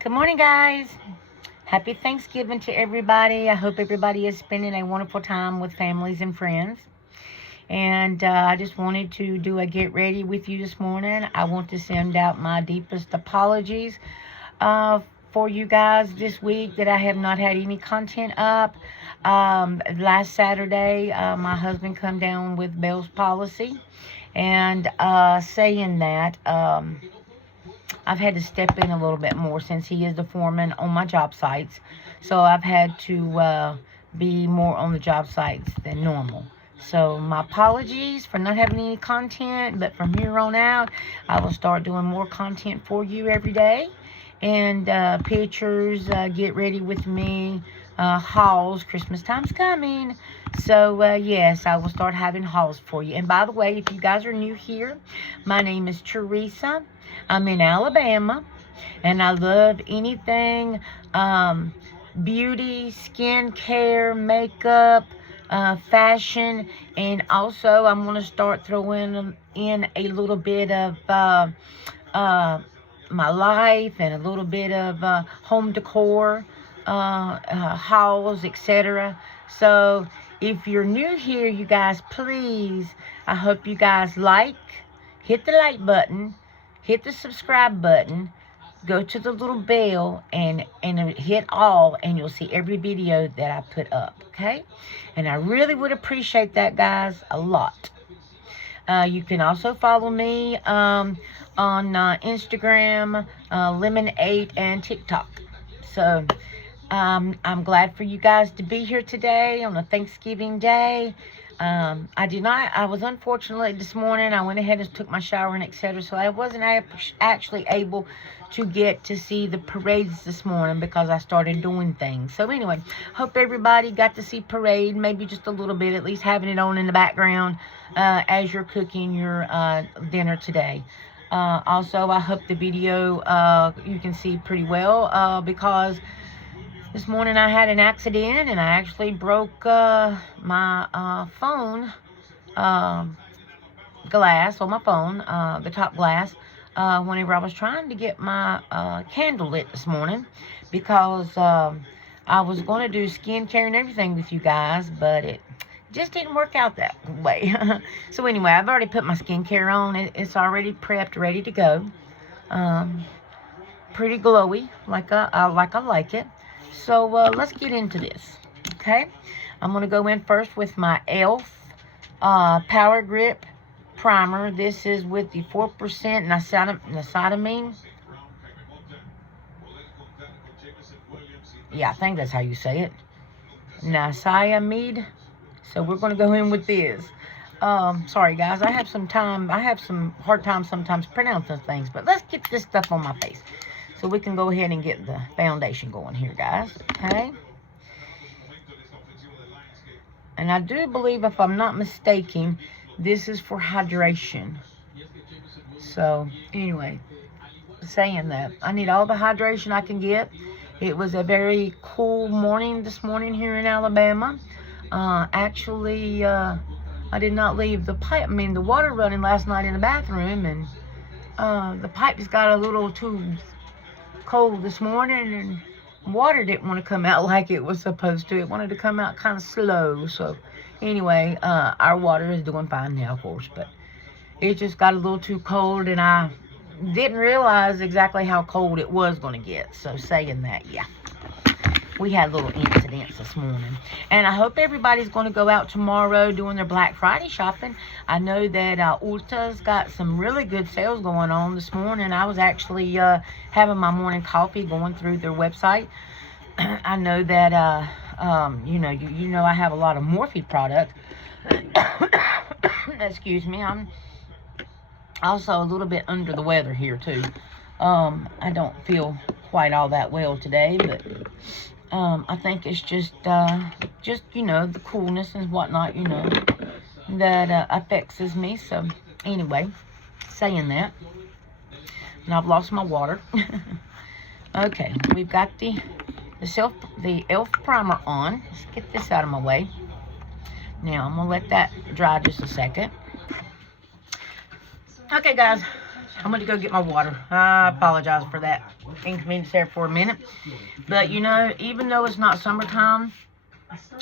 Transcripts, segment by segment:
Good morning, guys. Happy Thanksgiving to everybody. I hope everybody is spending a wonderful time with families and friends. And I just wanted to do a get ready with you this morning. I want to send out my deepest apologies for you guys this week that I have not had any content up. Last Saturday, my husband come down with Bell's palsy. And saying that, I've had to step in a little bit more since he is the foreman on my job sites. So I've had to be more on the job sites than normal. So my apologies for not having any content, but from here on out, I will start doing more content for you every day. And pictures, get ready with me, hauls. Christmas time's coming. So yes, I will start having hauls for you. And by the way, if you guys are new here, my name is Teresa. I'm in Alabama, and I love anything beauty, skincare, makeup, fashion, and also I'm going to start throwing in a little bit of my life and a little bit of home decor, hauls, etc. So if you're new here, you guys, please, I hope you guys hit the like button, hit the subscribe button, go to the little bell and hit all, and you'll see every video that I put up, okay? And I really would appreciate that, guys, a lot. You can also follow me on Instagram, Lemon8, and TikTok. So I'm glad for you guys to be here today on a Thanksgiving day. I was unfortunately this morning, I went ahead and took my shower and etc. So I wasn't actually able to get to see the parades this morning because I started doing things. So anyway, hope everybody got to see parade, maybe just a little bit, at least having it on in the background as you're cooking your dinner today. Also, I hope the video you can see pretty well because this morning I had an accident and I actually broke my phone glass on my phone, the top glass, whenever I was trying to get my candle lit this morning because I was going to do skincare and everything with you guys, but it just didn't work out that way. So anyway, I've already put my skincare on. It's already prepped, ready to go. Pretty glowy, like I like it. So let's get into this, okay? I'm going to go in first with my e.l.f. Power Grip Primer. This is with the 4% niacinamide. Yeah, I think that's how you say it. Niacinamide. So we're going to go in with this. Sorry, guys. I have some hard time sometimes pronouncing things. But let's get this stuff on my face. So we can go ahead and get the foundation going here, guys. Okay? And I do believe, if I'm not mistaken, this is for hydration. So, anyway, saying that, I need all the hydration I can get. It was a very cool morning this morning here in Alabama. Actually, I did not leave the water running last night in the bathroom, and the pipes got a little too cold this morning, and water didn't want to come out like it was supposed to. It wanted to come out kind of slow. So anyway, our water is doing fine now, of course, but it just got a little too cold, and I didn't realize exactly how cold it was going to get. So saying that, yeah, we had little incidents this morning. And I hope everybody's going to go out tomorrow doing their Black Friday shopping. I know that Ulta's got some really good sales going on this morning. I was actually having my morning coffee going through their website. I know that, you know, I have a lot of Morphe product. Excuse me. I'm also a little bit under the weather here, too. I don't feel quite all that well today, but I think it's just you know, the coolness and whatnot, you know, that affects me. So anyway, saying that, and I've lost my water. Okay, we've got the e.l.f. primer on. Let's get this out of my way. Now I'm gonna let that dry just a second. Okay, guys, I'm going to go get my water. I apologize for that inconvenience there for a minute. But, you know, even though it's not summertime,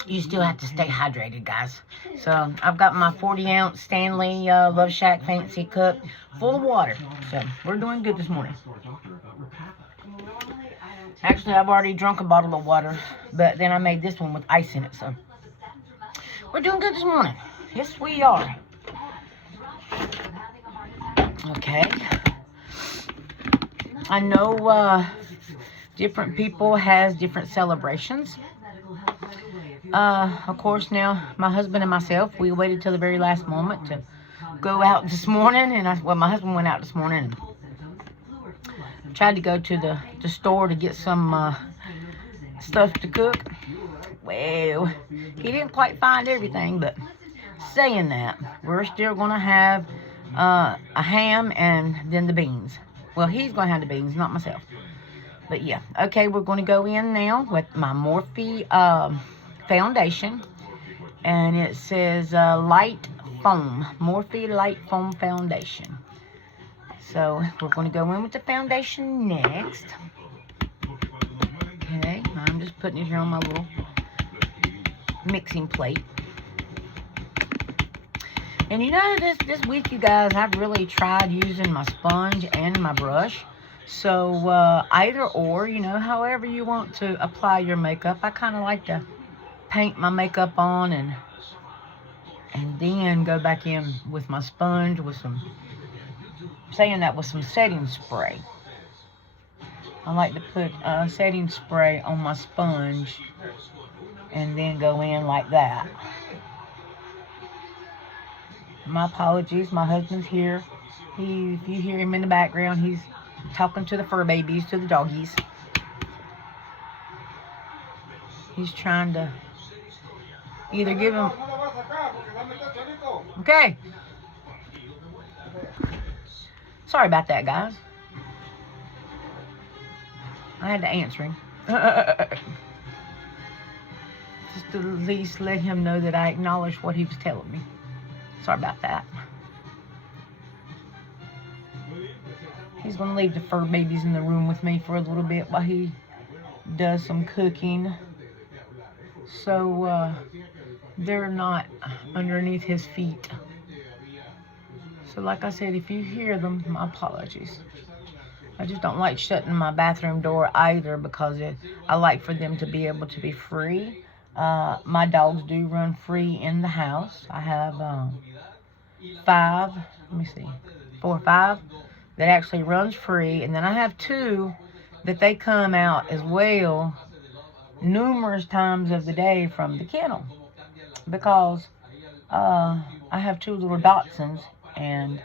you still have to stay hydrated, guys. So, I've got my 40-ounce Stanley Love Shack Fancy Cup full of water. So, we're doing good this morning. Actually, I've already drunk a bottle of water, but then I made this one with ice in it. So, we're doing good this morning. Yes, we are. Okay. I know different people has different celebrations. Of course, now my husband and myself, we waited till the very last moment to go out this morning, and my husband went out this morning and tried to go to the store to get some stuff to cook. Well, he didn't quite find everything, but saying that, we're still gonna have a ham and then the beans. Well, he's gonna have the beans, not myself. But yeah, okay, we're gonna go in now with my Morphe foundation, and it says light foam, Morphe light foam foundation. So we're gonna go in with the foundation next. Okay, I'm just putting it here on my little mixing plate. And you know, this week, you guys, I've really tried using my sponge and my brush. So, either or, you know, however you want to apply your makeup. I kind of like to paint my makeup on and then go back in with my sponge with some, with some setting spray. I like to put setting spray on my sponge and then go in like that. My apologies, my husband's here. If you hear him in the background, he's talking to the fur babies, to the doggies. He's trying to either give him... Okay. Sorry about that, guys. I had to answer him. Just to at least let him know that I acknowledged what he was telling me. Sorry about that. He's going to leave the fur babies in the room with me for a little bit while he does some cooking. So, they're not underneath his feet. So, like I said, if you hear them, my apologies. I just don't like shutting my bathroom door either because I like for them to be able to be free. My dogs do run free in the house. I have 4 or 5 that actually runs free, and then I have 2 that they come out as well numerous times of the day from the kennel, because I have 2 little Dachshunds, and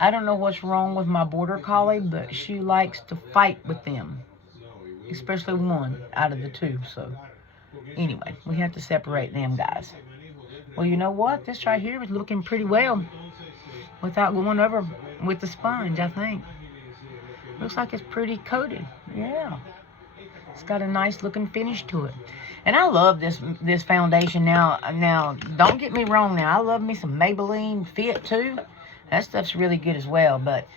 I don't know what's wrong with my border collie, but she likes to fight with them, especially one out of the 2. So anyway, we have to separate them, guys. Well, you know what? This right here is looking pretty well without going over with the sponge, I think. Looks like it's pretty coated. Yeah. It's got a nice looking finish to it. And I love this foundation now. Don't get me wrong now. I love me some Maybelline Fit too. That stuff's really good as well. But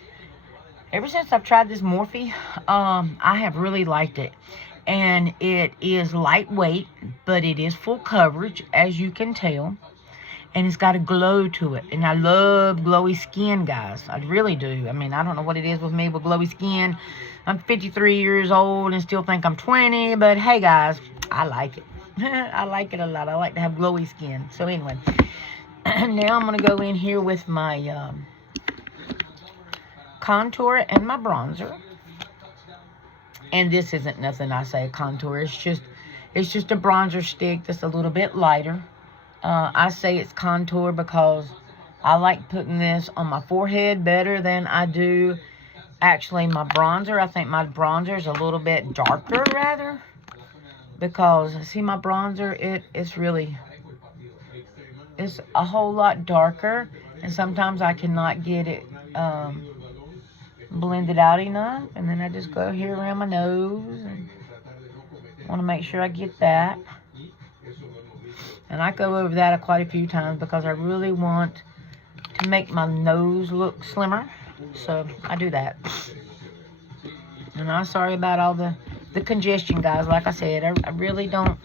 ever since I've tried this Morphe, I have really liked it. And it is lightweight, but it is full coverage, as you can tell. And it's got a glow to it. And I love glowy skin, guys. I really do. I mean, I don't know what it is with me with glowy skin. I'm 53 years old and still think I'm 20. But hey, guys, I like it. I like it a lot. I like to have glowy skin. So anyway, now I'm going to go in here with my contour and my bronzer. And this isn't nothing I say contour. It's just a bronzer stick that's a little bit lighter. I say it's contour because I like putting this on my forehead better than I do actually my bronzer. I think my bronzer is a little bit darker rather, because see my bronzer, it's a whole lot darker, and sometimes I cannot get it blended out enough, and then I just go here around my nose and want to make sure I get that. And I go over that quite a few times because I really want to make my nose look slimmer. So I do that. And I'm sorry about all the congestion, guys. Like I said, I really don't.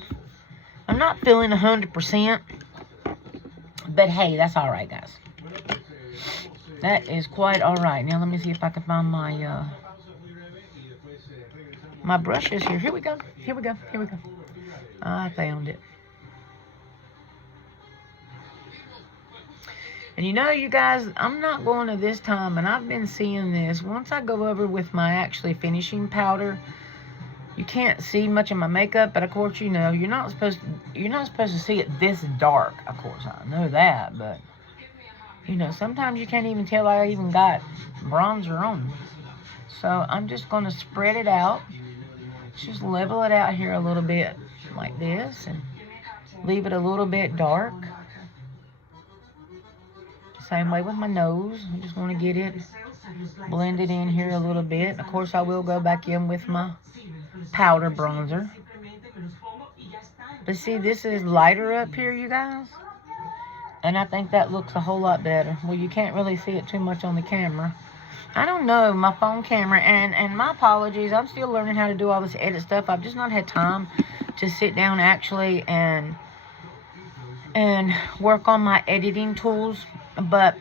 I'm not feeling 100%. But hey, that's all right, guys. That is quite all right. Now let me see if I can find my my brushes here. Here we go. Here we go. Here we go. I found it. And you know, you guys, I'm not going to this time, and I've been seeing this. Once I go over with my actually finishing powder, you can't see much of my makeup, but of course, you know, you're not supposed to see it this dark. Of course, I know that, but you know, sometimes you can't even tell I even got bronzer on. So I'm just going to spread it out. Just level it out here a little bit like this, and leave it a little bit dark. Same way with my nose. I just want to get it blended in here a little bit. Of course, I will go back in with my powder bronzer. But see, this is lighter up here, you guys. And I think that looks a whole lot better. Well, you can't really see it too much on the camera. I don't know, my phone camera, and my apologies. I'm still learning how to do all this edit stuff. I've just not had time to sit down actually and work on my editing tools. But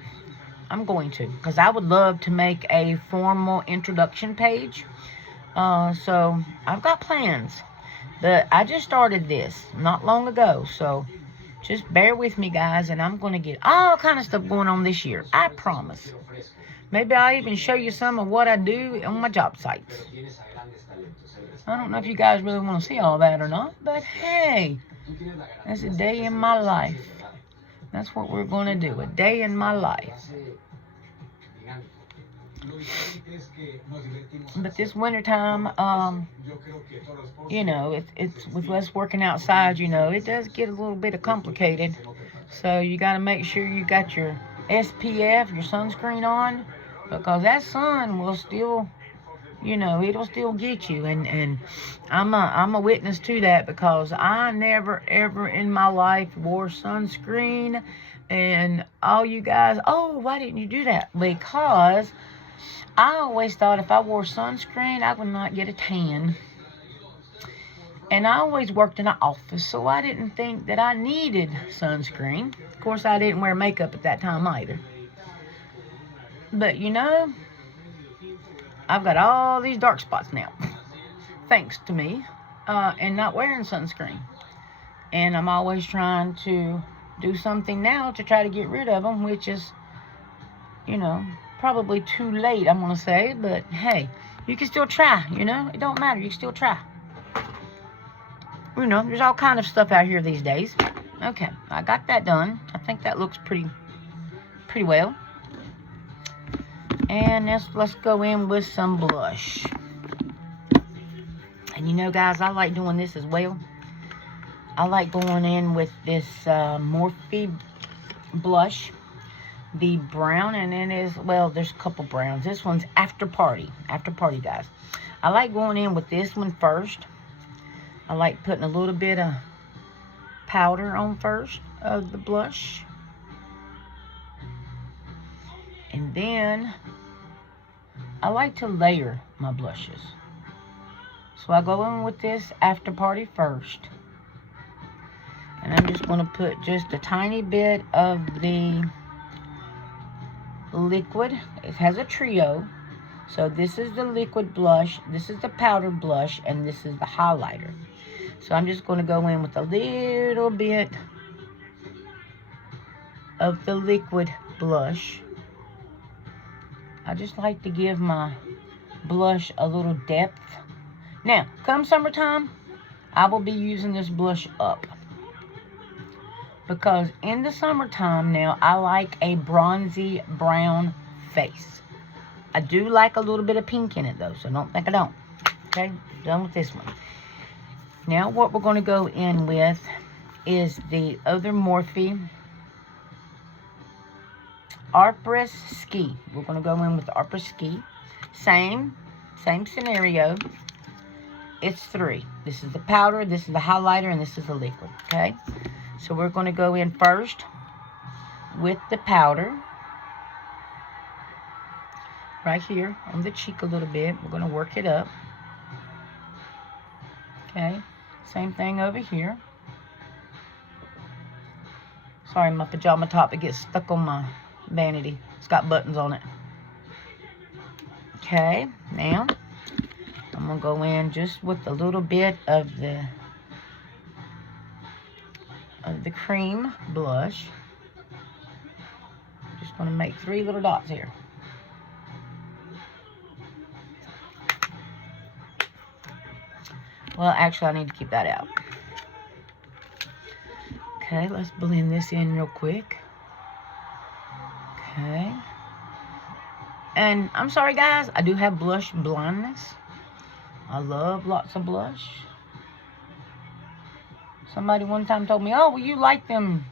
I'm going to, because I would love to make a formal introduction page. So I've got plans, but I just started this not long ago. So just bear with me, guys, and I'm going to get all kind of stuff going on this year. I promise. Maybe I'll even show you some of what I do on my job sites. I don't know if you guys really want to see all that or not, but hey, that's a day in my life. That's what we're going to do, a day in my life. But this wintertime, you know, it's with us working outside, you know, it does get a little bit complicated. So you got to make sure you got your SPF, your sunscreen on, because that sun will still, you know, it'll still get you. And I'm a witness to that, because I never ever in my life wore sunscreen. And all you guys, oh, why didn't you do that? Because I always thought if I wore sunscreen, I would not get a tan. And I always worked in an office, so I didn't think that I needed sunscreen. Of course, I didn't wear makeup at that time either. But, you know, I've got all these dark spots now, thanks to me, and not wearing sunscreen. And I'm always trying to do something now to try to get rid of them, which is, you know, probably too late, I'm going to say. But, hey, you can still try, you know. It don't matter. You can still try. You know, there's all kind of stuff out here these days. Okay, I got that done. I think that looks pretty well. And let's go in with some blush. And you know, guys, I like doing this as well. I like going in with this Morphe blush. The brown, and it is, well, there's a couple browns. This one's After Party, guys. I like going in with this one first. I like putting a little bit of powder on first of the blush. And then I like to layer my blushes. So I go in with this After Party first. And I'm just going to put just a tiny bit of the liquid. It has a trio. So this is the liquid blush, this is the powder blush, and this is the highlighter. So I'm just going to go in with a little bit of the liquid blush. I just like to give my blush a little depth. Now, come summertime, I will be using this blush up. Because in the summertime now, I like a bronzy brown face. I do like a little bit of pink in it though, so don't think I don't. Okay, done with this one. Now what we're going to go in with is the other Morphe Après Ski. We're going to go in with the Après Ski. Same scenario. It's three. This is the powder, this is the highlighter, and this is the liquid. Okay, so we're going to go in first with the powder. right here on the cheek a little bit. We're going to work it up. Okay, same thing over here. Sorry, my pajama top, it gets stuck on my vanity. It's got buttons on it. Okay, now I'm going to go in just with a little bit of the cream blush. Just going to make 3 little dots here. Well, actually, I need to keep that out. Okay, let's blend this in real quick. Okay. And I'm sorry, guys, I do have blush blindness. I love lots of blush. Somebody one time told me, oh, well, you like them.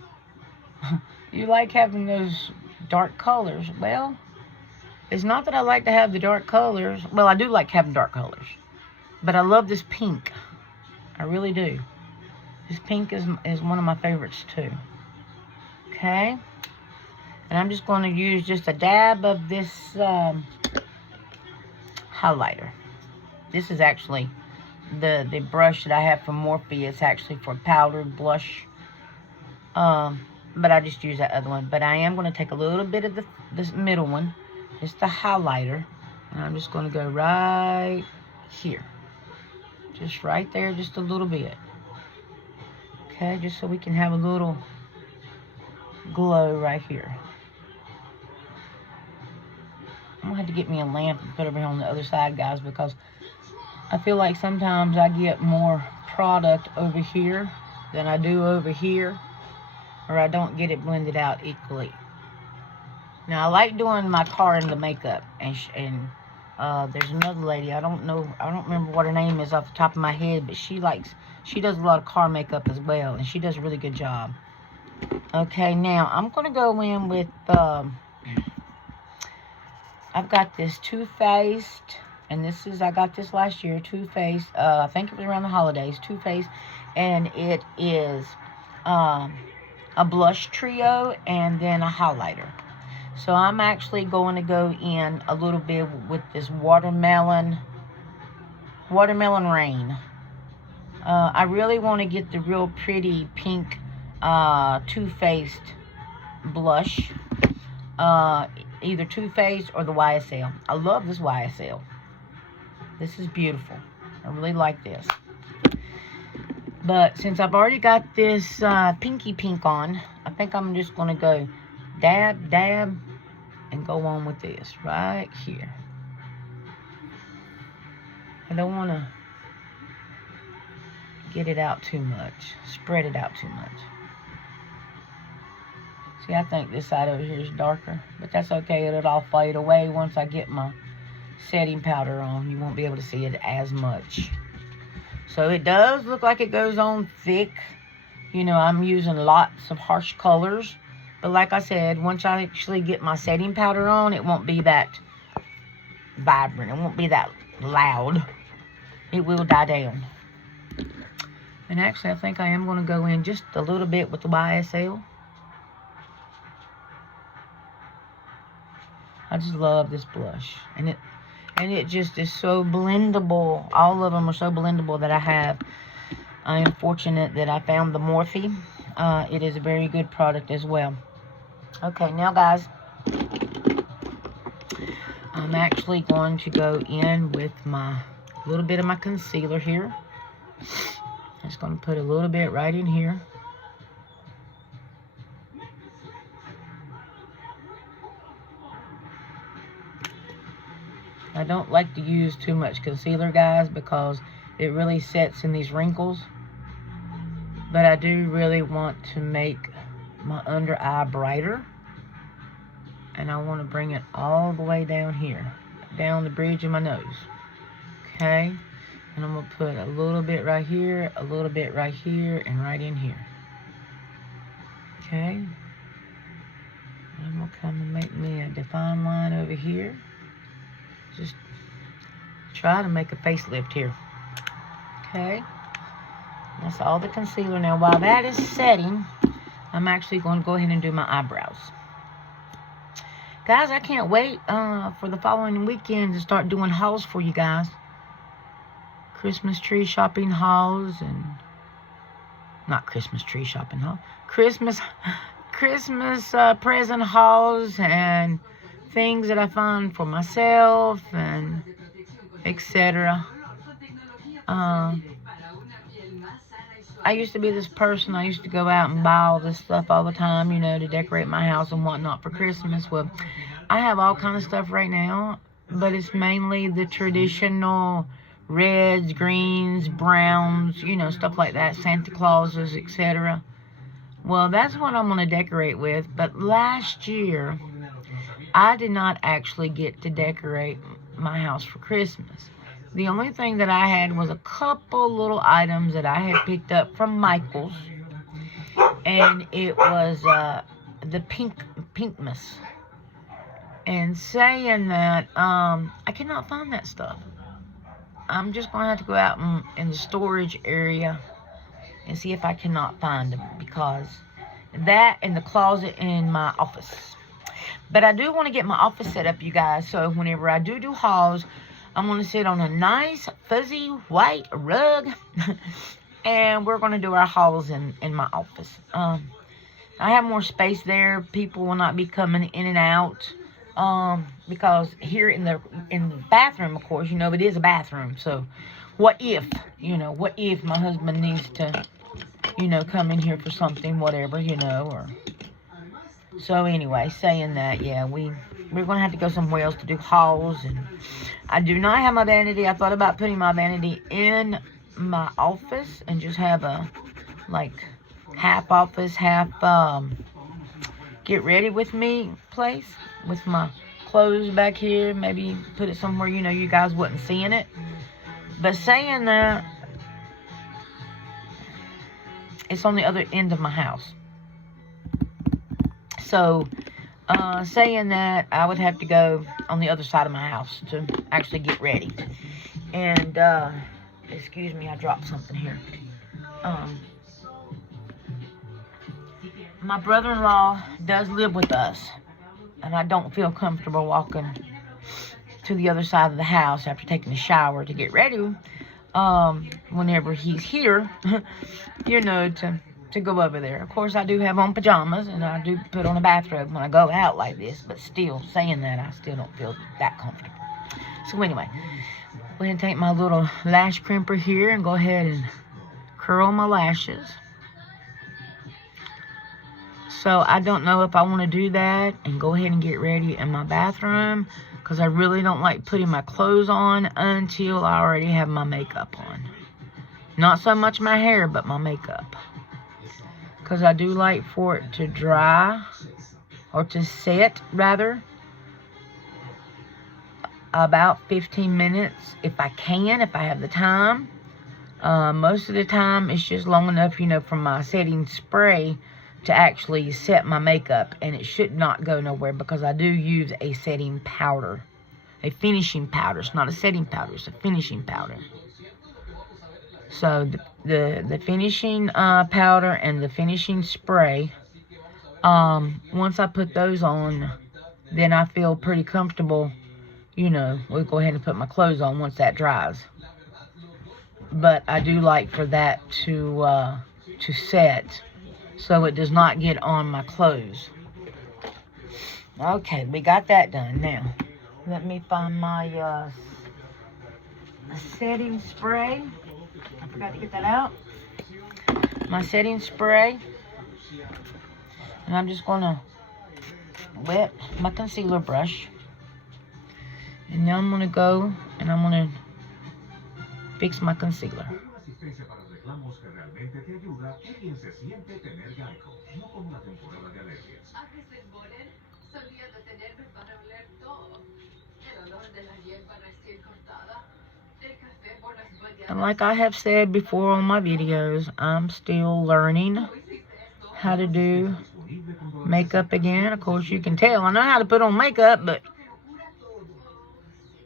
You like having those dark colors. Well, it's not that I like to have the dark colors. Well, I do like having dark colors. But I love this pink. I really do. This pink is one of my favorites too. Okay. And I'm just going to use just a dab of this highlighter. This is actually the brush that I have from Morphe. It's actually for powdered blush. But I just use that other one. But I am going to take a little bit of this middle one. Just the highlighter. And I'm just going to go right here. Just right there, just a little bit. Okay, just so we can have a little glow right here. I'm going to have to get me a lamp and put it over here on the other side, guys, because I feel like sometimes I get more product over here than I do over here, or I don't get it blended out equally. Now, I like doing my car and the makeup, and there's another lady, I don't remember what her name is off the top of my head, but she does a lot of car makeup as well, and she does a really good job. Okay, now I'm going to go in with, I've got this Too Faced, and I got this last year, Too Faced, I think it was around the holidays, Too Faced, and it is a blush trio and then a highlighter. So I'm actually going to go in a little bit with this Watermelon Rain. I really want to get the real pretty pink Too Faced blush. Either Too Faced or the YSL. I love this YSL. This is beautiful. I really like this. But since I've already got this pinky pink on, I think I'm just going to go dab, dab, and go on with this right here. I don't want to get it out too much, spread it out too much. See, I think this side over here is darker, but that's okay. It'll all fade away once I get my setting powder on. You won't be able to see it as much. So it does look like it goes on thick. You know, I'm using lots of harsh colors. But like I said, once I actually get my setting powder on, it won't be that vibrant. It won't be that loud. It will die down. And actually, I think I am going to go in just a little bit with the YSL. I just love this blush. And it just is so blendable. All of them are so blendable that I am fortunate that I found the Morphe. It is a very good product as well. Okay, now guys, I'm actually going to go in with my little bit of my concealer here. I'm just going to put a little bit right in here. I don't like to use too much concealer, guys, because it really sets in these wrinkles. But I do really want to make my under eye brighter. And I want to bring it all the way down here, down the bridge of my nose. Okay? And I'm going to put a little bit right here, a little bit right here, and right in here. Okay? And I'm going to come and make me a defined line over here. Just try to make a facelift here. Okay? That's all the concealer. Now, while that is setting, I'm actually going to go ahead and do my eyebrows. Guys, I can't wait for the following weekend to start doing hauls for you guys. Christmas tree shopping hauls and... Not Christmas tree shopping haul. Christmas present hauls and things that I find for myself and etc. I used to be this person. I used to go out and buy all this stuff all the time, you know, to decorate my house and whatnot for Christmas. Well, I have all kind of stuff right now, but it's mainly the traditional reds, greens, browns, you know, stuff like that, Santa Clauses, etc. Well, that's what I'm going to decorate with. But last year, I did not actually get to decorate my house for Christmas. The only thing that I had was a couple little items that I had picked up from Michael's. And it was the Pinkmas. And saying that, I cannot find that stuff. I'm just going to have to go out in the storage area and see if I cannot find them. Because that and the closet in my office. But I do want to get my office set up, you guys. So whenever I do hauls, I'm going to sit on a nice, fuzzy, white rug. And we're going to do our hauls in my office. I have more space there. People will not be coming in and out. Because here in the bathroom, of course, you know, it is a bathroom. So what if my husband needs to, you know, come in here for something, whatever, you know, or... So anyway, saying that, yeah, we're going to have to go somewhere else to do hauls. And I do not have my vanity. I thought about putting my vanity in my office and just have a, like, half office, half get ready with me place with my clothes back here. Maybe put it somewhere, you know, you guys wasn't seeing it. But saying that, it's on the other end of my house. So, saying that, I would have to go on the other side of my house to actually get ready. And, excuse me, I dropped something here. My brother-in-law does live with us. And I don't feel comfortable walking to the other side of the house after taking a shower to get ready. Whenever he's here, you know, to go over there. Of course, I do have on pajamas, and I do put on a bathrobe when I go out like this, but still, saying that, I still don't feel that comfortable. So anyway, go ahead and take my little lash crimper here and go ahead and curl my lashes. So I don't know if I want to do that and go ahead and get ready in my bathroom, because I really don't like putting my clothes on until I already have my makeup on. Not so much my hair, but my makeup. Because I do like for it to dry, or to set, rather, about 15 minutes, if I can, if I have the time. Most of the time, it's just long enough, you know, from my setting spray to actually set my makeup. And it should not go nowhere, because I do use a setting powder. A finishing powder. It's not a setting powder, it's a finishing powder. So the finishing powder and the finishing spray, once I put those on, then I feel pretty comfortable, you know, we'll go ahead and put my clothes on once that dries. But I do like for that to set, so it does not get on my clothes. Okay, we got that done. Now, let me find my setting spray. I forgot to get that out. My setting spray. And I'm just going to wet my concealer brush. And now I'm going to go and I'm going to fix my concealer. And like I have said before on my videos, I'm still learning how to do makeup again. Of course, you can tell I know how to put on makeup, but,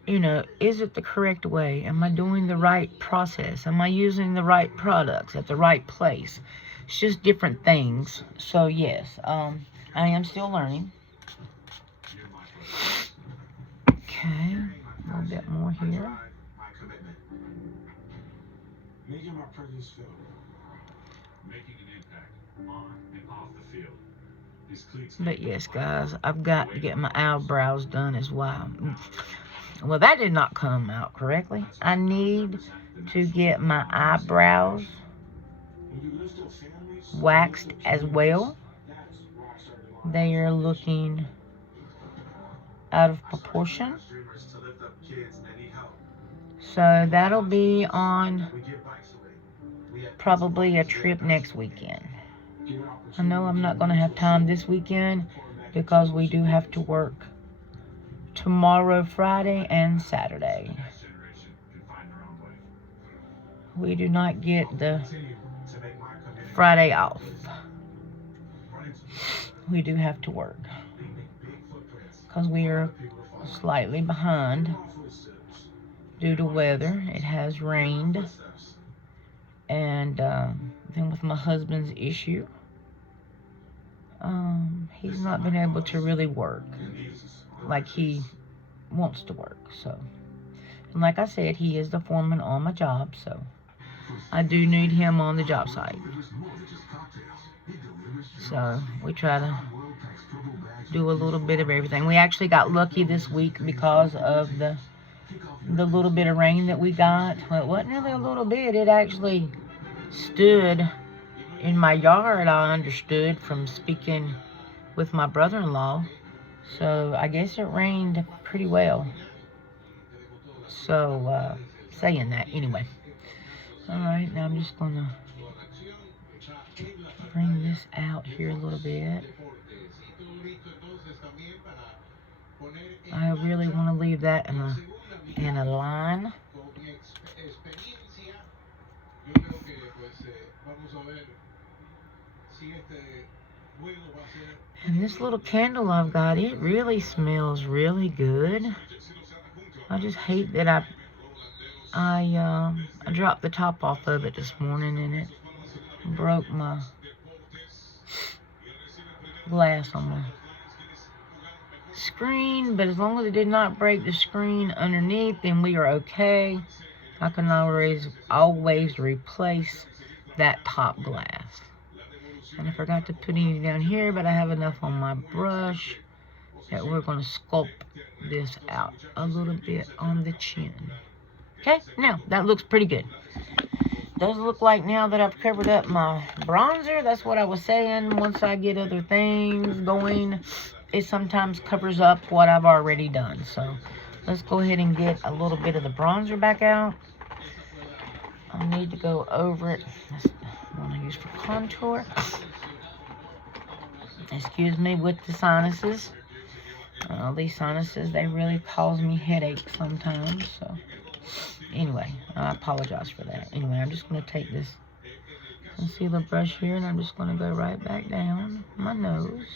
you know, is it the correct way? Am I doing the right process? Am I using the right products at the right place? It's just different things. So, yes, I am still learning. Okay, a little bit more here. Making my presence felt. Making an impact on and off the field. These cleats. But yes, guys, I've got to get my eyebrows done as well. Well, that did not come out correctly. I need to get my eyebrows waxed as well. They are looking out of proportion. So that'll be on probably a trip next weekend. I know I'm not going to have time this weekend because we do have to work tomorrow, Friday, and Saturday. We do not get the Friday off. We do have to work because we are slightly behind due to weather. It has rained, and then with my husband's issue, he's not been able to really work like he wants to work. So, and like I said, he is the foreman on my job, so I do need him on the job site. So we try to do a little bit of everything. We actually got lucky this week because of the little bit of rain that we got. Well, it wasn't really a little bit. It actually stood in my yard, I understood from speaking with my brother-in-law. So I guess it rained pretty well. So, saying that, anyway. Alright, now I'm just going to bring this out here a little bit. I really want to leave that in a line. And this little candle I've got, it really smells really good. I just hate that I dropped the top off of it this morning and it broke my glass on my screen. But as long as it did not break the screen underneath, then we are okay. I can always replace that top glass. And I forgot to put any down here, but I have enough on my brush that we're going to sculpt this out a little bit on the chin. Okay, now that looks pretty good. Does look like now that I've covered up my bronzer. That's what I was saying. Once I get other things going, it sometimes covers up what I've already done. So let's go ahead and get a little bit of the bronzer back out. I need to go over it. That's the one I use for contour. Excuse me with the sinuses. These sinuses, they really cause me headaches sometimes. So anyway, I apologize for that. Anyway, I'm just going to take this concealer brush here and I'm just going to go right back down my nose.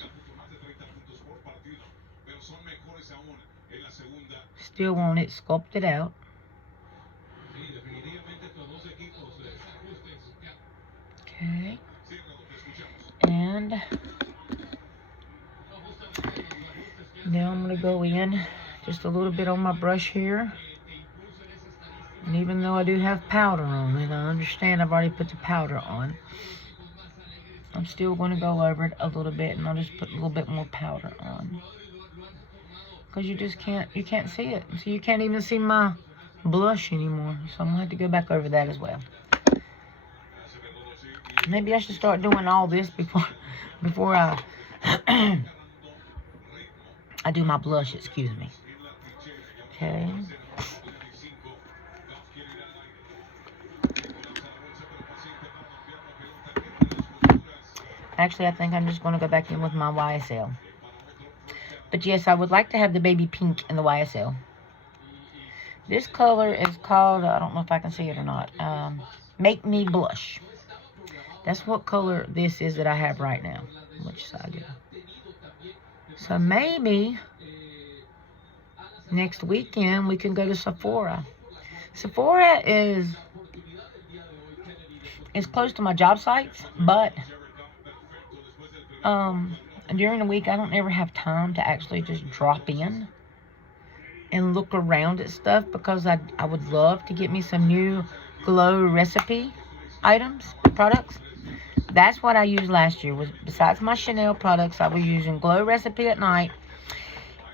Still want it sculpted out. Okay. And now I'm going to go in just a little bit on my brush here. And even though I do have powder on it, I understand I've already put the powder on. I'm still going to go over it a little bit and I'll just put a little bit more powder on. Because you just can't see it. So you can't even see my blush anymore. So I'm going to have to go back over that as well. Maybe I should start doing all this before I I do my blush, excuse me. Okay. Actually, I think I'm just going to go back in with my YSL. But yes, I would like to have the baby pink in the YSL. This color is called, I don't know if I can see it or not, Make Me Blush. That's what color this is that I have right now. Which side do? So maybe next weekend we can go to Sephora. Sephora is close to my job sites, but during the week, I don't ever have time to actually just drop in and look around at stuff, because I would love to get me some new Glow recipe products. That's what I used last year. Was besides my Chanel products, I was using Glow recipe at night,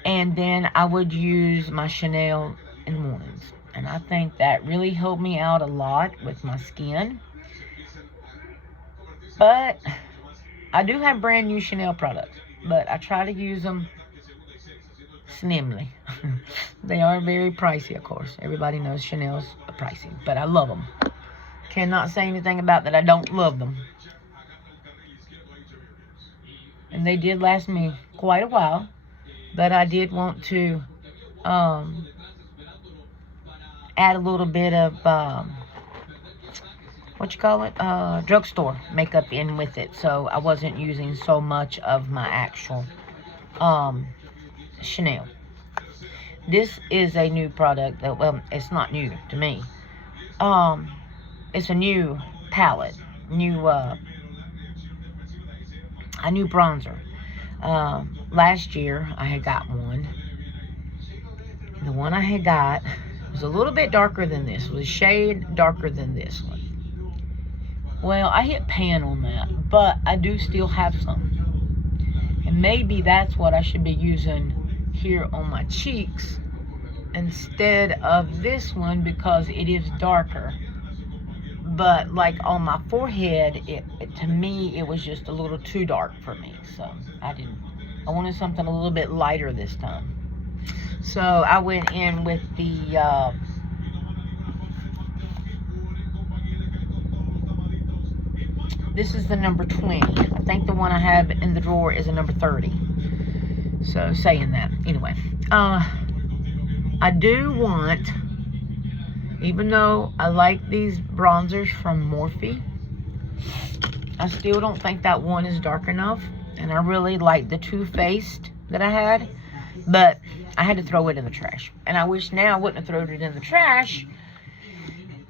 and then I would use my Chanel in the mornings. And I think that really helped me out a lot with my skin. But I do have brand new Chanel products, but I try to use them slimly. They are very pricey, of course. Everybody knows Chanel's pricey, but I love them. Cannot say anything about that I don't love them. And they did last me quite a while, but I did want to add a little bit of drugstore makeup in with it, so I wasn't using so much of my actual Chanel. This is a new product that, well, it's not new to me. It's a new palette, a new bronzer. Last year I had got one. The one I had got was a little bit darker than this. It was a shade darker than this one. Well, I hit pan on that, but I do still have some. And maybe that's what I should be using here on my cheeks instead of this one, because it is darker. But like on my forehead, to me, it was just a little too dark for me. So I wanted something a little bit lighter this time. So I went in with the this is the number 20. I think the one I have in the drawer is a number 30. So saying that, anyway, I do want, even though I like these bronzers from Morphe, I still don't think that one is dark enough. And I really like the Too Faced that I had, but I had to throw it in the trash. And I wish now I wouldn't have thrown it in the trash,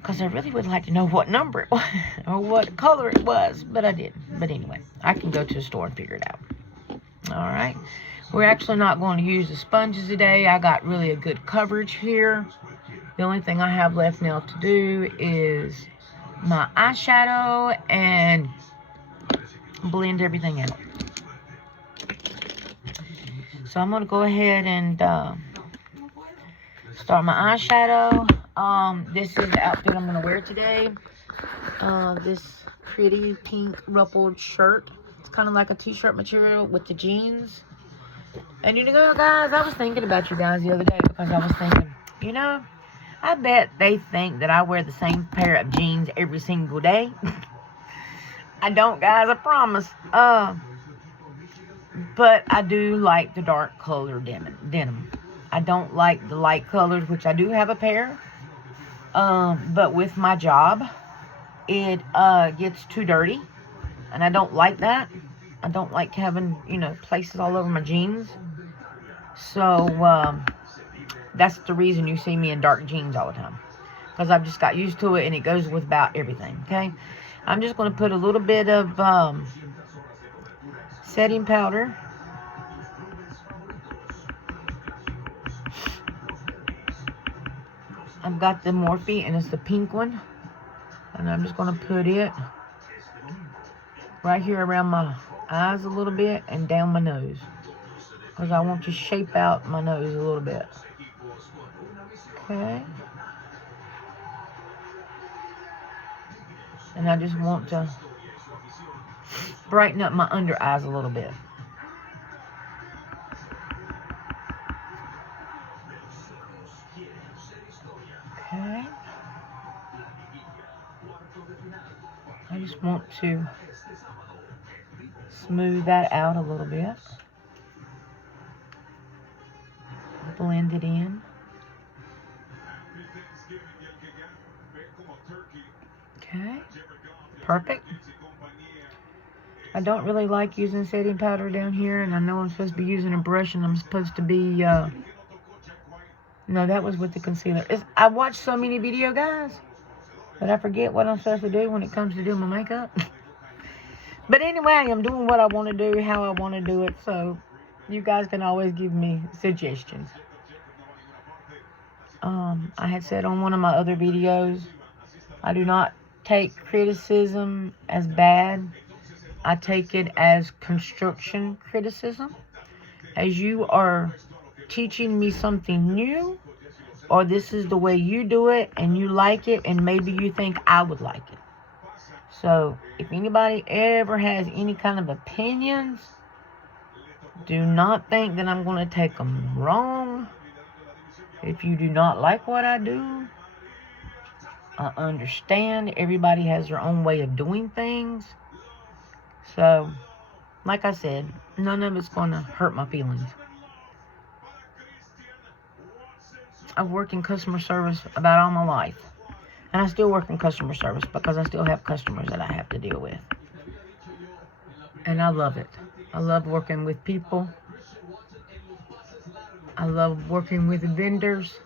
because I really would like to know what number it was or what color it was, but I didn't. But anyway, I can go to the store and figure it out. All right. We're actually not going to use the sponges today. I got really a good coverage here. The only thing I have left now to do is my eyeshadow and blend everything out. So I'm going to go ahead and start my eyeshadow. This is the outfit I'm going to wear today. This pretty pink ruffled shirt. It's kind of like a t-shirt material with the jeans. And you know, guys, I was thinking about you guys the other day, because I was thinking, you know, I bet they think that I wear the same pair of jeans every single day. I don't, guys, I promise. But I do like the dark color denim. I don't like the light colors, which I do have a pair. But with my job, it gets too dirty, and I don't like that. I don't like having, you know, places all over my jeans. So that's the reason you see me in dark jeans all the time, because I've just got used to it, and it goes with about everything. Okay, I'm just going to put a little bit of setting powder. I've got the Morphe, and it's the pink one, and I'm just going to put it right here around my eyes a little bit and down my nose, because I want to shape out my nose a little bit. Okay. And I just want to brighten up my under eyes a little bit. Okay. I just want to smooth that out a little bit. Blend it in. Okay. Perfect. I don't really like using setting powder down here, and I know I'm supposed to be using a brush, and I'm supposed to be, no, that was with the concealer. I watch so many video guys, but I forget what I'm supposed to do when it comes to doing my makeup. But anyway, I am doing what I want to do, how I want to do it. So you guys can always give me suggestions. I had said on one of my other videos, I do not take criticism as bad. I take it as construction criticism. As you are teaching me something new, or this is the way you do it and you like it and maybe you think I would like it. So if anybody ever has any kind of opinions, do not think that I'm going to take them wrong. If you do not like what I do, I understand. Everybody has their own way of doing things. So, like I said, none of it's going to hurt my feelings. I've worked in customer service about all my life. And I still work in customer service because I still have customers that I have to deal with. And I love it. I love working with people. I love working with vendors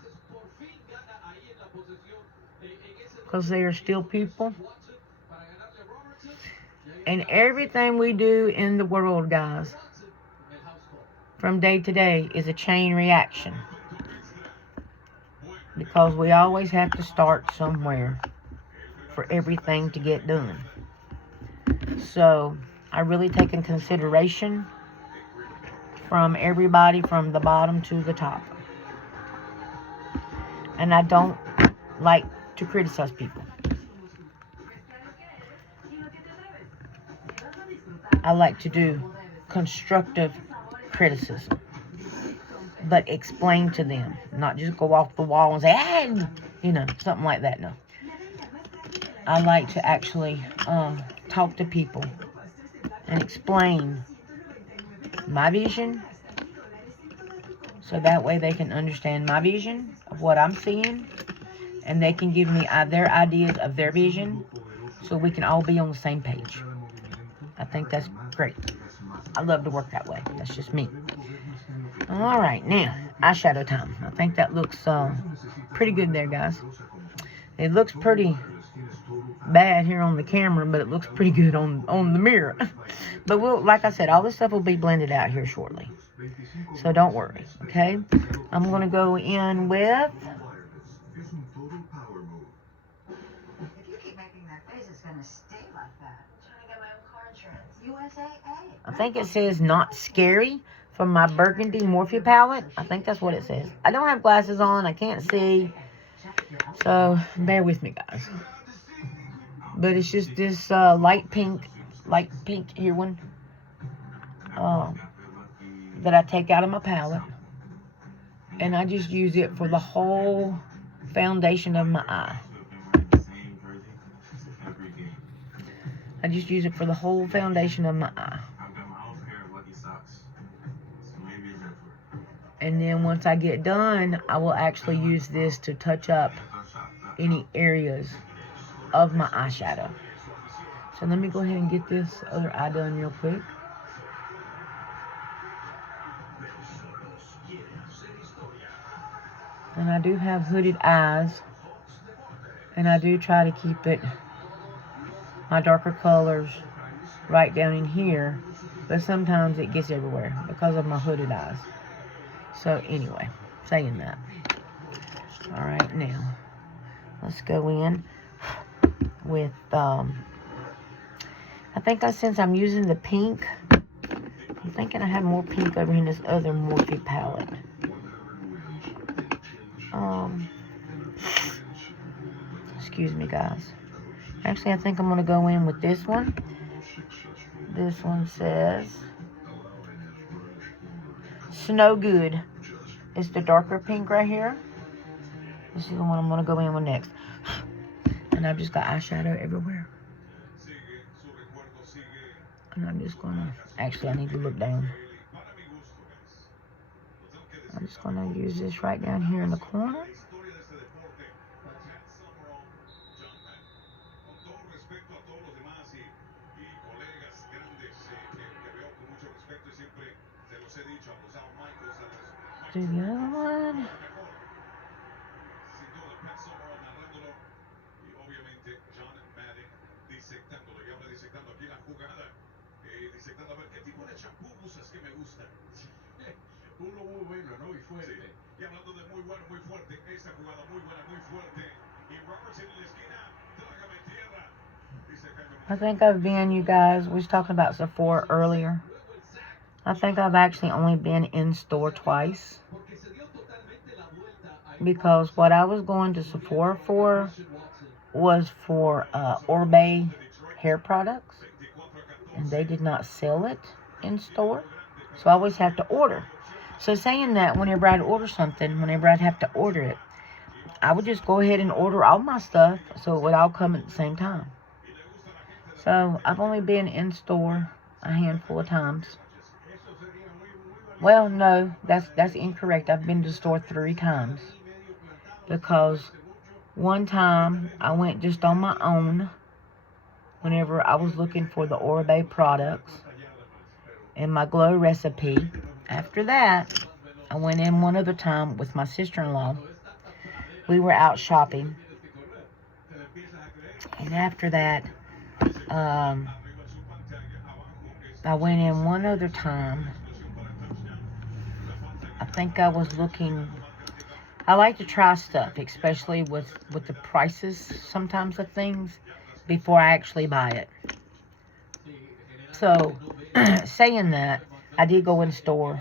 because they are still people. And everything we do in the world, guys, from day to day is a chain reaction. Because we always have to start somewhere for everything to get done. So I really take in consideration from everybody from the bottom to the top. And I don't like to criticize people. I like to do constructive criticism, but explain to them, not just go off the wall and say, hey, something like that. No. I like to actually talk to people and explain my vision, so that way they can understand my vision of what I'm seeing, and they can give me their ideas of their vision, so we can all be on the same page. I think that's great. I love to work that way. That's just me. All right, now, eyeshadow time. I think that looks pretty good there, guys. It looks pretty bad here on the camera, but it looks pretty good on the mirror. But like I said, all this stuff will be blended out here shortly. So don't worry, okay? I'm going to go in with... If you keep making that face, it's going to stay like that. I'm trying to get my own car insurance. USAA. I think it says Not Scary from my Burgundy Morphe palette. I think that's what it says. I don't have glasses on. I can't see. So bear with me, guys. But it's just this light pink here one that I take out of my palette. And I just use it for the whole foundation of my eye. I just use it for the whole foundation of my eye. And then once I get done, I will actually use this to touch up any areas of my eyeshadow. So let me go ahead and get this other eye done real quick. And I do have hooded eyes. And I do try to keep my darker colors right down in here. But sometimes it gets everywhere because of my hooded eyes. So anyway, saying that. Alright, now let's go in with, I think since I'm using the pink, I'm thinking I have more pink over here in this other Morphe palette. Excuse me, guys. Actually, I think I'm going to go in with this one. This one says Snow Good. It's the darker pink right here. This is the one I'm going to go in with next. And I've just got eyeshadow everywhere. And I'm just going to... Actually, I need to look down. I'm just going to use this right down here in the corner. Do the other one. I think I've been, you guys, we was talking about Sephora earlier. I think I've actually only been in store twice. Because what I was going to Sephora for was for Orbe hair products. And they did not sell it in store. So I always have to order. So saying that, whenever I'd order something, whenever I'd have to order it, I would just go ahead and order all my stuff so it would all come at the same time. So I've only been in store a handful of times. Well, no, that's incorrect. I've been to the store 3 times. Because one time I went just on my own whenever I was looking for the Orbe products and my glow recipe. After that, I went in one other time with my sister-in-law. We were out shopping. And after that, I went in one other time. I think I was looking... I like to try stuff, especially with the prices sometimes of things, before I actually buy it. So, saying that, I did go in store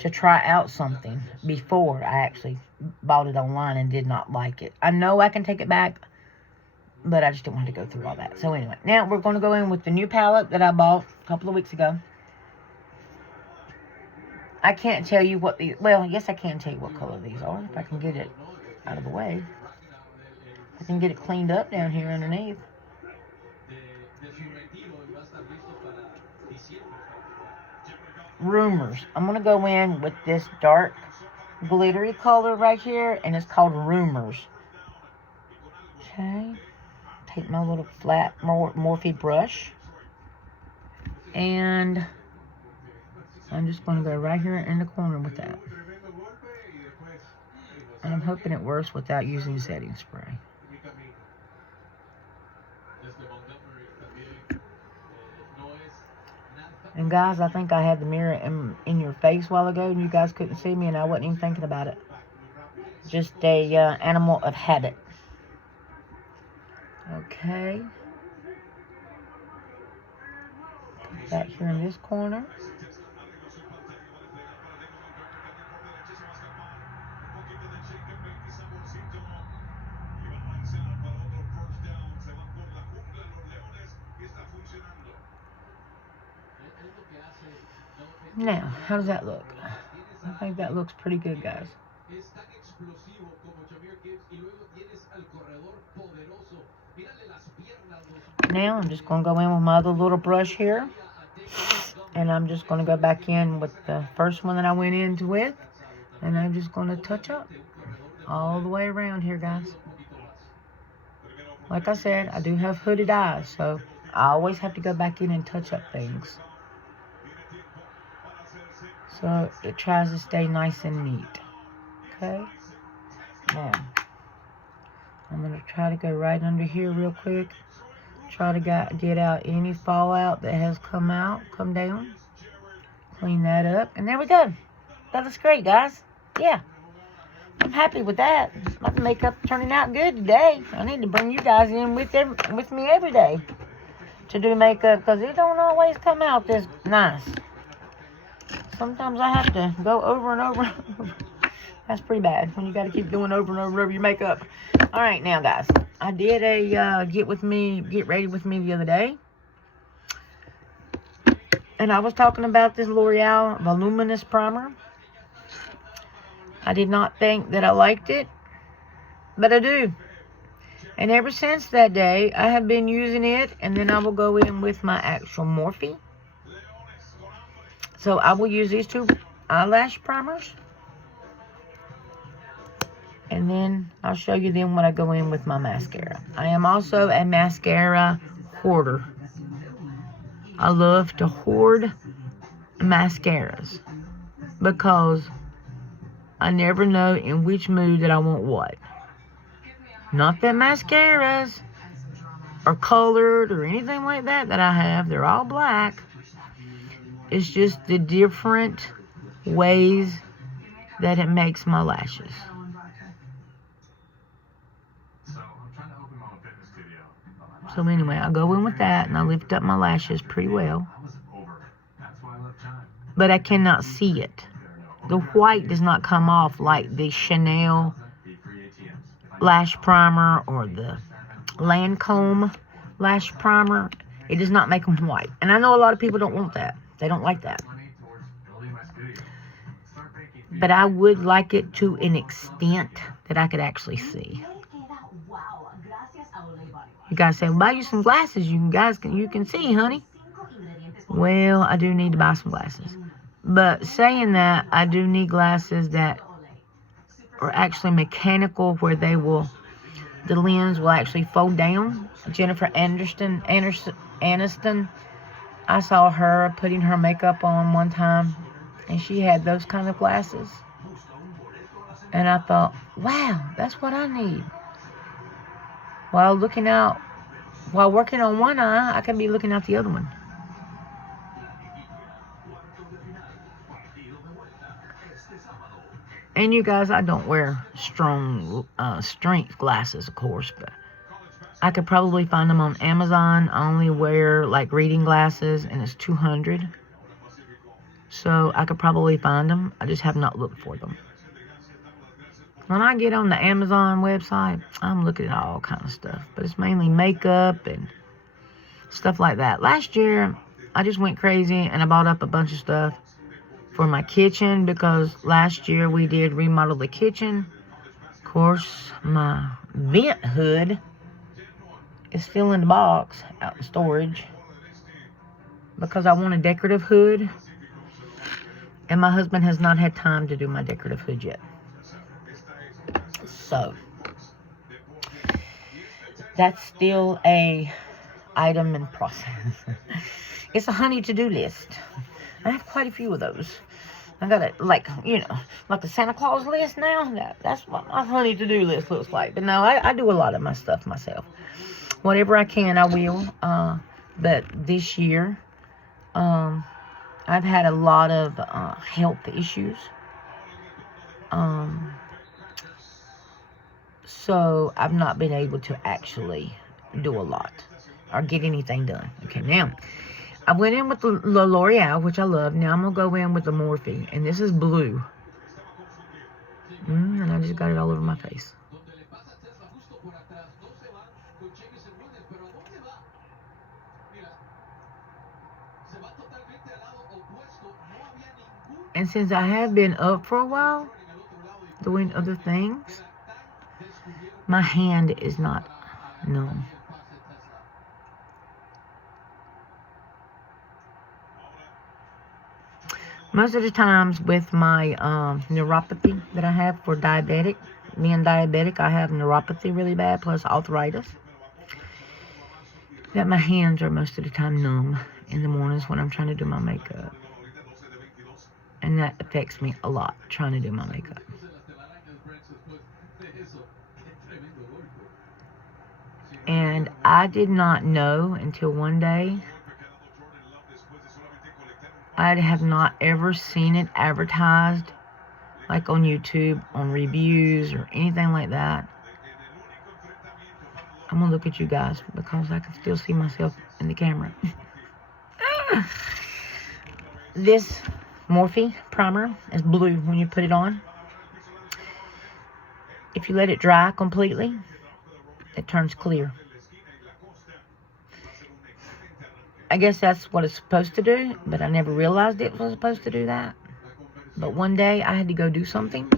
to try out something before I actually bought it online and did not like it. I know I can take it back, but I just didn't want to go through all that. So anyway, now we're going to go in with the new palette that I bought a couple of weeks ago. I can't tell you what these... Well, yes, I can tell you what color these are, if I can get it out of the way. I can get it cleaned up down here underneath. Rumors. I'm going to go in with this dark glittery color right here, and it's called Rumors. Okay. Take my little flat Morphe brush, and I'm just going to go right here in the corner with that. And I'm hoping it works without using setting spray. And guys, I think I had the mirror in your face a while ago, and you guys couldn't see me, and I wasn't even thinking about it. Just a animal of habit. Okay. Put that here in this corner. Now, how does that look? I think that looks pretty good, guys. Now, I'm just going to go in with my other little brush here. And I'm just going to go back in with the first one that I went in with. And I'm just going to touch up all the way around here, guys. Like I said, I do have hooded eyes, so I always have to go back in and touch up things. So it tries to stay nice and neat. Okay? Now, I'm going to try to go right under here real quick. Try to get out any fallout that has come down. Clean that up. And there we go. That looks great, guys. Yeah. I'm happy with that. My makeup turning out good today. I need to bring you guys in with me every day to do makeup, because it don't always come out this nice. Sometimes I have to go over and over. That's pretty bad when you got to keep doing over and over your makeup. All right, now, guys. I did a get ready with me the other day. And I was talking about this L'Oreal Voluminous Primer. I did not think that I liked it, but I do. And ever since that day, I have been using it, and then I will go in with my actual Morphe. So I will use these 2 eyelash primers. And then I'll show you then when I go in with my mascara. I am also a mascara hoarder. I love to hoard mascaras, because I never know in which mood that I want what. Not that mascaras are colored or anything like that I have. They're all black. It's just the different ways that it makes my lashes. So anyway, I go in with that, and I lift up my lashes pretty well. But I cannot see it. The white does not come off like the Chanel lash primer or the Lancome lash primer. It does not make them white. And I know a lot of people don't want that. They don't like that. But I would like it to an extent that I could actually see. You guys say, buy you some glasses. You can see, honey. Well, I do need to buy some glasses. But saying that, I do need glasses that are actually mechanical, where the lens will actually fold down. Jennifer Aniston, I saw her putting her makeup on one time, and she had those kind of glasses. And I thought, wow, that's what I need. While working on one eye, I can be looking out the other one. And you guys, I don't wear strong strength glasses, of course, but I could probably find them on Amazon. I only wear like reading glasses, and it's $200. So I could probably find them. I just have not looked for them. When I get on the Amazon website, I'm looking at all kind of stuff, but it's mainly makeup and stuff like that. Last year, I just went crazy and I bought up a bunch of stuff for my kitchen, because last year we did remodel the kitchen. Of course, my vent hood is still in the box out in storage, because I want a decorative hood, and my husband has not had time to do my decorative hood yet. So that's still a item in process. It's a honey to-do list. I have quite a few of those. I got it, like the Santa Claus list now. That's what my honey to-do list looks like. But no, I do a lot of my stuff myself. Whatever I can, I will. But this year, I've had a lot of health issues. So I've not been able to actually do a lot or get anything done. Okay, now I went in with the L'Oreal, which I love. Now I'm going to go in with the Morphe, and this is blue. And I just got it all over my face. And since I have been up for a while, doing other things, my hand is not numb. Most of the times with my neuropathy that I have for being diabetic, I have neuropathy really bad, plus arthritis, that my hands are most of the time numb in the mornings when I'm trying to do my makeup. And that affects me a lot, trying to do my makeup. And I did not know until one day. I have not ever seen it advertised, like on YouTube, on reviews, or anything like that. I'm going to look at you guys, because I can still see myself in the camera. This Morphe primer is blue when you put it on. If you let it dry completely, it turns clear. I guess that's what it's supposed to do, but I never realized it was supposed to do that. But one day I had to go do something,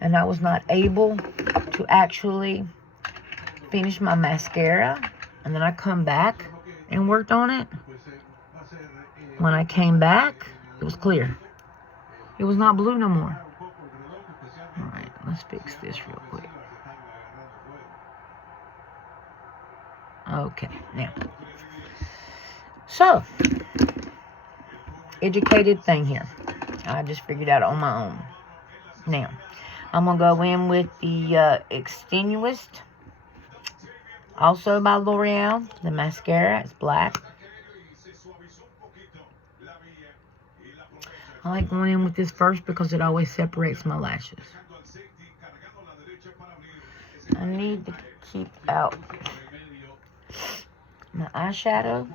and I was not able to actually finish my mascara. And then I come back and worked on it. When I came back, it was clear. It was not blue no more. Alright, let's fix this real quick. Okay, now. So, educated thing here. I just figured out on my own. Now, I'm going to go in with the Extenuist. Also by L'Oreal. The mascara. It's black. I like going in with this first because it always separates my lashes. I need to keep out my eyeshadow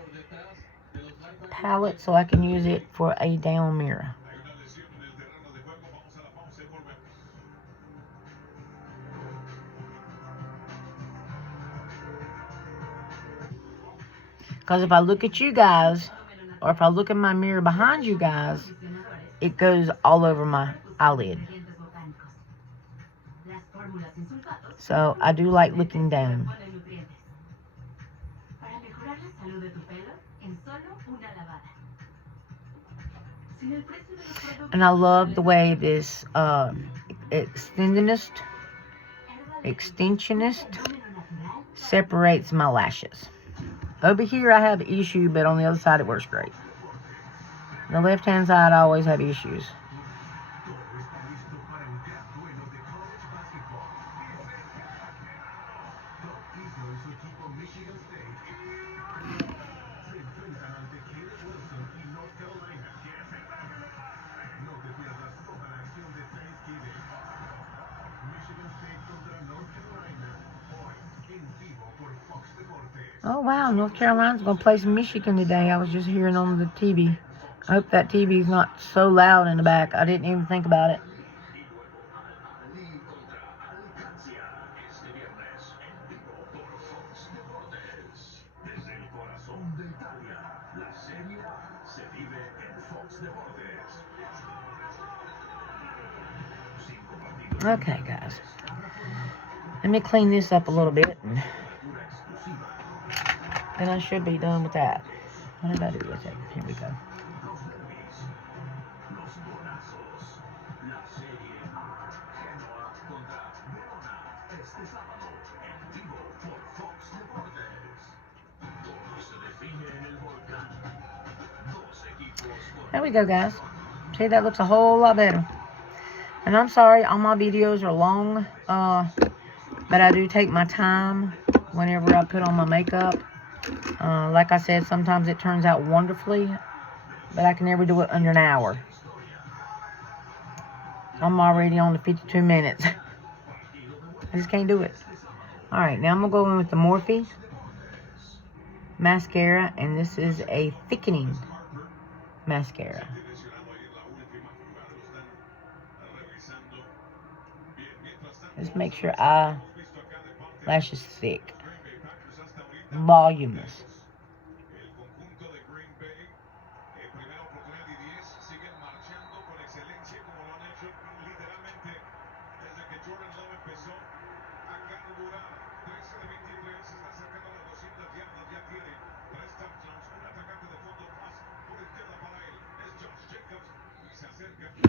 palette so I can use it for a down mirror. Hay una lesión en el terreno de juego. Vamos a la pausa y volvemos. Because if I look at you guys, or if I look in my mirror behind you guys, it goes all over my eyelid. So I do like looking down. And I love the way this extensionist separates my lashes. Over here I have issue, but on the other side it works great. The left hand side I always have issues. Oh wow, North Carolina's going to play some Michigan today. I was just hearing on the TV. I hope that TV is not so loud in the back. I didn't even think about it. Okay, guys. Let me clean this up a little bit. And then I should be done with that. What did I do with it? Here we go. There we go, guys. See, that looks a whole lot better. And I'm sorry, all my videos are long, but I do take my time whenever I put on my makeup. Like I said, sometimes it turns out wonderfully, but I can never do it under an hour. I'm already on the 52 minutes. I just can't do it. Alright, now I'm going to go in with the Morphe mascara, and this is a thickening mascara. Just make sure eyelash is thick, voluminous.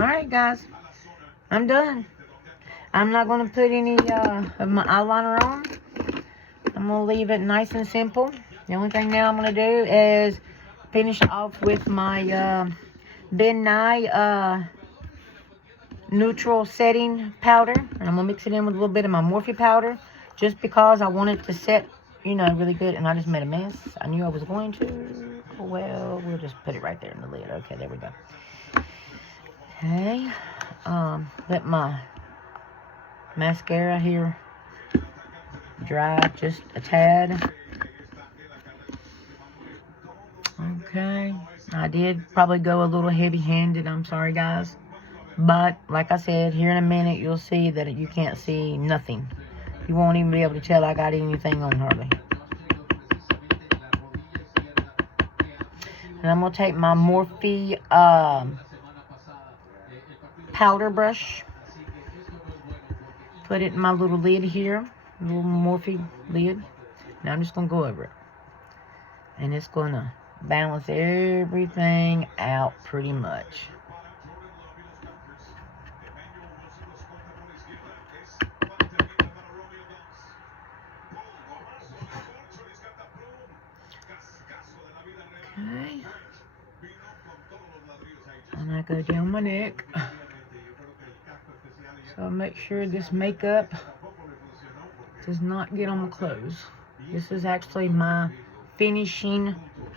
Alright guys, I'm done. I'm not going to put any of my eyeliner on. I'm going to leave it nice and simple. The only thing now I'm going to do is finish off with my Ben Nye neutral setting powder. And I'm going to mix it in with a little bit of my Morphe powder. Just because I want it to set, you know, really good. And I just made a mess. I knew I was going to. Well, we'll just put it right there in the lid. Okay, there we go. Okay. Let my mascara here dry just a tad. Okay, I did probably go a little heavy-handed. I'm sorry guys, but like I said, here in a minute you'll see that you can't see nothing. You won't even be able to tell I got anything on hardly. And I'm gonna take my Morphe powder brush, put it in my little lid here, little Morphe lid. Now I'm just going to go over it. And it's going to balance everything out pretty much. Okay. And I go down my neck. So make sure this makeup does not get on my clothes. This is actually my finishing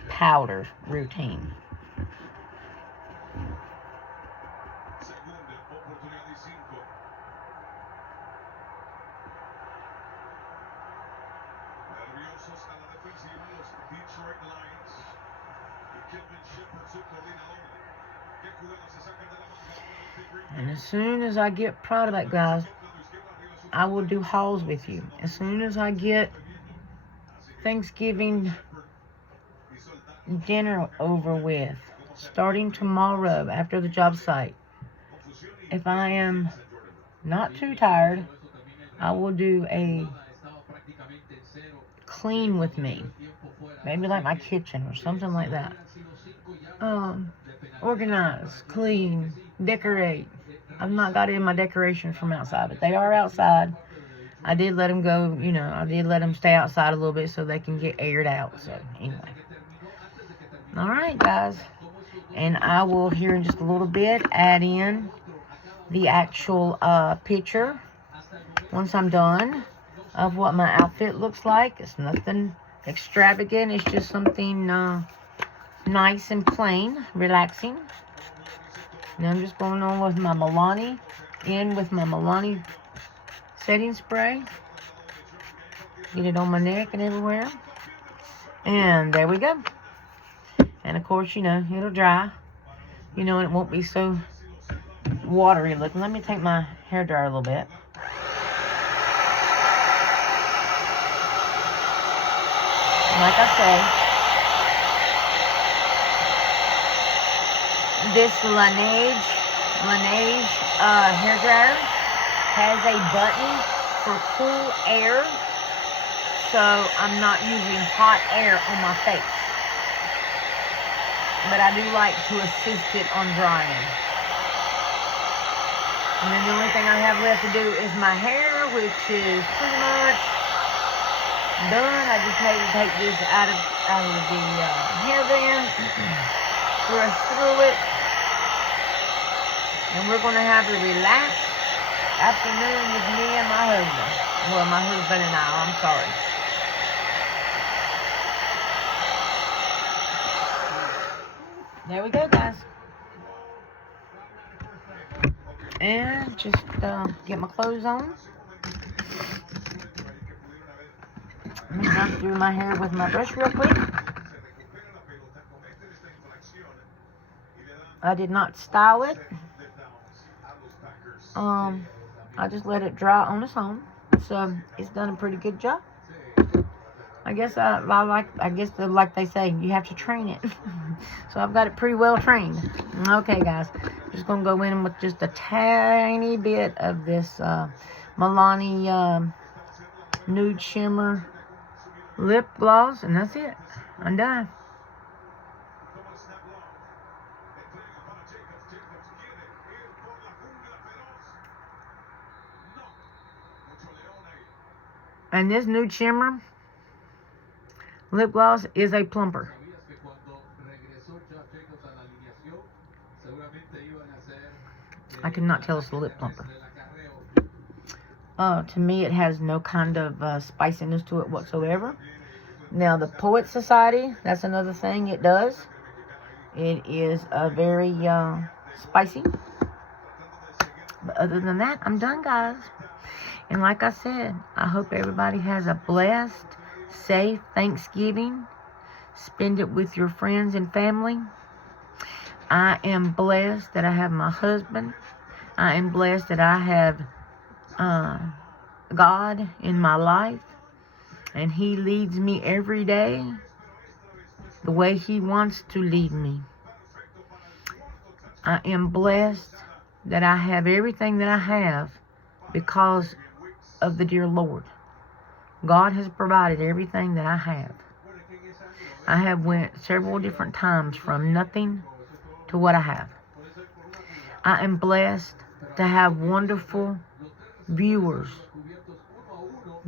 powder routine. And as soon as I get product, guys, I will do hauls with you. As soon as I get Thanksgiving dinner over with, starting tomorrow after the job site, if I am not too tired, I will do a clean with me. Maybe like my kitchen or something like that. Organize, clean, decorate. I've not got in my decorations from outside, but they are outside. I did let them go, I did let them stay outside a little bit so they can get aired out. So, anyway. Alright, guys. And I will, here in just a little bit, add in the actual picture once I'm done of what my outfit looks like. It's nothing extravagant. It's just something nice and plain, relaxing. Now I'm just going on with my Milani, setting spray. Get it on my neck and everywhere. And there we go. And of course, it'll dry. And it won't be so watery looking. Let me take my hair dryer a little bit. Like I say, this Laneige hair dryer has a button for cool air, so I'm not using hot air on my face. But I do like to assist it on drying. And then the only thing I have left to do is my hair, which is pretty much done. I just need to take this out of the hair band, brush through it, and we're going to have a relaxed afternoon with me and my husband. Well, my husband and I'm sorry. There we go, guys. And just get my clothes on. Let me run through my hair with my brush real quick. I did not style it. I just let it dry on its own. So it's done a pretty good job. I guess like they say, you have to train it. So I've got it pretty well trained. Okay, guys. Just gonna go in with just a tiny bit of this Milani Nude Shimmer lip gloss, and that's it. I'm done. And this Nude Shimmer lip gloss is a plumper. I cannot tell it's a lip plumper. To me, it has no kind of spiciness to it whatsoever. Now, the Poet Society, that's another thing it does. It is very spicy. But other than that, I'm done, guys. And like I said, I hope everybody has a blessed, safe Thanksgiving. Spend it with your friends and family. I am blessed that I have my husband. I am blessed that I have God in my life. And He leads me every day the way He wants to lead me. I am blessed that I have everything that I have because of the dear Lord. God has provided everything that I have. I have went several different times from nothing to what I have. I am blessed to have wonderful viewers,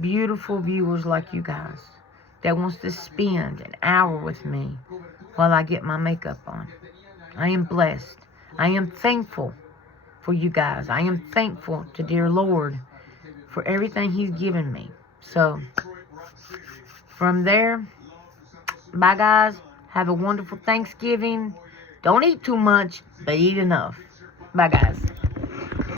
beautiful viewers like you guys that wants to spend an hour with me while I get my makeup on. I am blessed. I am thankful for you guys. I am thankful to dear Lord for everything He's given me. So, from there, bye guys. Have a wonderful Thanksgiving. Don't eat too much, but eat enough. Bye guys.